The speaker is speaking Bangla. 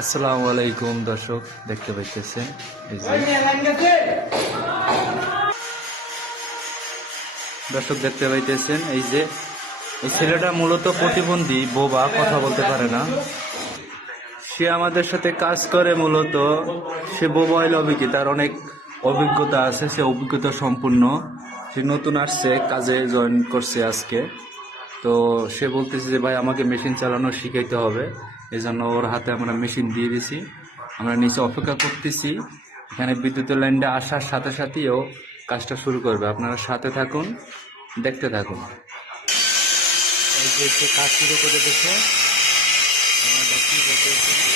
আসসালামু আলাইকুম দর্শক, দেখতে পাইতেছেন এই যে দর্শক দেখতে পাইতেছেন এই ছেলেটা মূলত প্রতিবন্ধী, বোবা, কথা বলতে পারে না। সে আমাদের সাথে কাজ করে মূলত। সে বোবা হইলে অভিজ্ঞ, তার অনেক অভিজ্ঞতা আছে, সে অভিজ্ঞতা সম্পূর্ণ। সে নতুন আসছে, কাজে জয়েন করছে আজকে। তো সে বলতেছে যে ভাই আমাকে মেশিন চালানো শিখাইতে হবে। এই জন্য ওর হাতে আমরা মেশিন দিয়ে দিছি। আমরা নিচে অপেক্ষা করতেছি, এখানে বিদ্যুতের লাইনটা আসার সাথে সাথেই ও কাজটা শুরু করবে। আপনারা সাথে থাকুন, দেখতে থাকুন। এই যে সে কাজ শুরু করে দিচ্ছে, আমরা দেখতে পাচ্ছি।